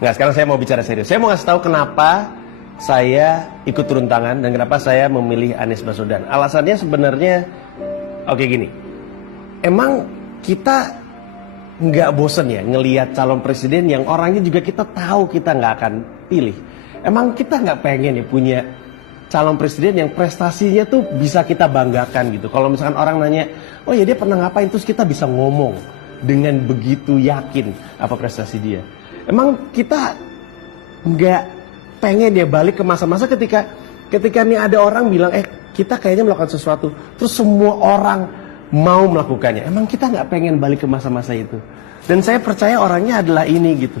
Nggak, sekarang saya mau bicara serius. Saya mau ngasih tahu kenapa saya ikut turun tangan dan kenapa saya memilih Anies Baswedan. Alasannya sebenarnya, oke gini. Emang kita nggak bosen ya ngelihat calon presiden yang orangnya juga kita tahu kita nggak akan pilih. Emang kita nggak pengen ya punya calon presiden yang prestasinya tuh bisa kita banggakan gitu. Kalau misalkan orang nanya, oh ya dia pernah ngapain, terus kita bisa ngomong dengan begitu yakin apa prestasi dia. Emang kita nggak pengen dia balik ke masa-masa ketika nih ada orang bilang, kita kayaknya melakukan sesuatu, terus semua orang mau melakukannya. Emang kita nggak pengen balik ke masa-masa itu? Dan saya percaya orangnya adalah ini gitu.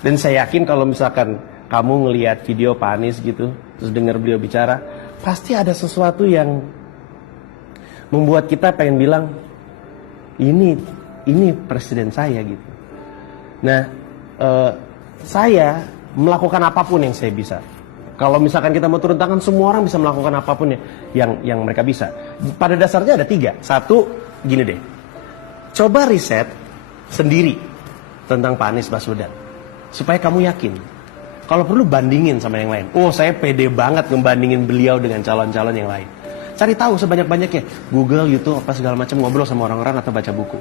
Dan saya yakin kalau misalkan kamu ngelihat video Pak Anies gitu, terus dengar beliau bicara, pasti ada sesuatu yang membuat kita pengen bilang, ini presiden saya gitu. Nah, saya melakukan apapun yang saya bisa. Kalau misalkan kita mau turun tangan, semua orang bisa melakukan apapun yang mereka bisa. Pada dasarnya ada 3. Satu, gini deh, coba riset sendiri tentang Pak Anies Baswedan, supaya kamu yakin. Kalau perlu bandingin sama yang lain. Oh, saya pede banget ngebandingin beliau dengan calon-calon yang lain. Cari tahu sebanyak-banyaknya, Google, YouTube, apa segala macam, ngobrol sama orang-orang atau baca buku.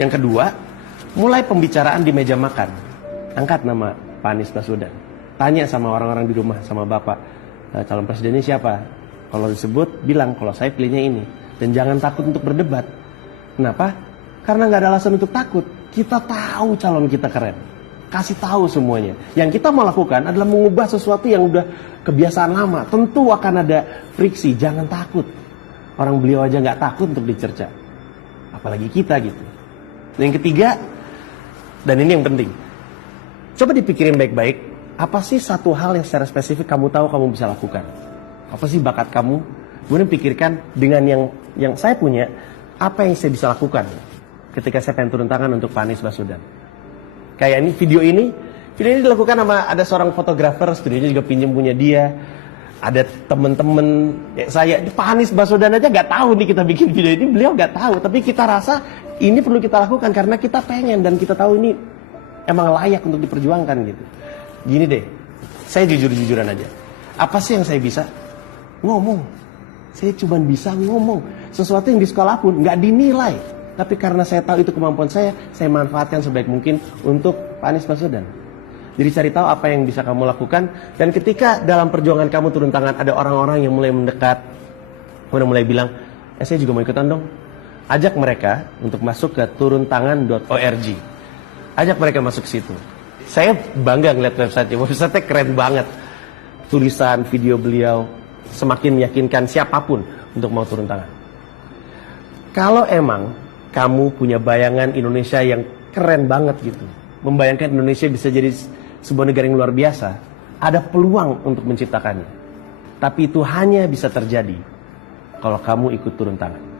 Yang kedua, mulai pembicaraan di meja makan. Angkat nama Pak Anies Baswedan. Tanya sama orang-orang di rumah, sama bapak, calon presidennya siapa? Kalau disebut, bilang kalau saya pilihnya ini. Dan jangan takut untuk berdebat. Kenapa? Karena nggak ada alasan untuk takut. Kita tahu calon kita keren. Kasih tahu semuanya. Yang kita mau lakukan adalah mengubah sesuatu yang udah kebiasaan lama. Tentu akan ada friksi. Jangan takut. Orang beliau aja nggak takut untuk dicerca. Apalagi kita gitu. Dan yang ketiga, dan ini yang penting. Coba dipikirin baik-baik, apa sih satu hal yang secara spesifik kamu tahu kamu bisa lakukan? Apa sih bakat kamu? Kemudian pikirkan dengan yang saya punya, apa yang saya bisa lakukan ketika saya pengen turun tangan untuk Pak Anies Baswedan. Kayak ini, video ini dilakukan sama ada seorang fotografer, studionya juga pinjam punya dia. Ada temen-temen saya, Pak Anies Baswedan aja nggak tahu nih kita bikin video ini, beliau nggak tahu. Tapi kita rasa ini perlu kita lakukan karena kita pengen dan kita tahu ini emang layak untuk diperjuangkan gitu. Gini deh, saya jujur-jujuran aja. Apa sih yang saya bisa? Ngomong. Saya cuma bisa ngomong. Sesuatu yang di sekolah pun nggak dinilai. Tapi karena saya tahu itu kemampuan saya manfaatkan sebaik mungkin untuk Pak Anies Baswedan. Jadi cari tahu apa yang bisa kamu lakukan. Dan ketika dalam perjuangan kamu turun tangan, ada orang-orang yang mulai mendekat, kemudian mulai bilang, saya juga mau ikutan dong. Ajak mereka untuk masuk ke turuntangan.org. Ajak mereka masuk ke situ. Saya bangga ngeliat website-nya. Website-nya keren banget. Tulisan, video beliau semakin meyakinkan siapapun untuk mau turun tangan. Kalau emang kamu punya bayangan Indonesia yang keren banget gitu, membayangkan Indonesia bisa jadi sebuah negara yang luar biasa, ada peluang untuk menciptakannya. Tapi itu hanya bisa terjadi kalau kamu ikut turun tangan.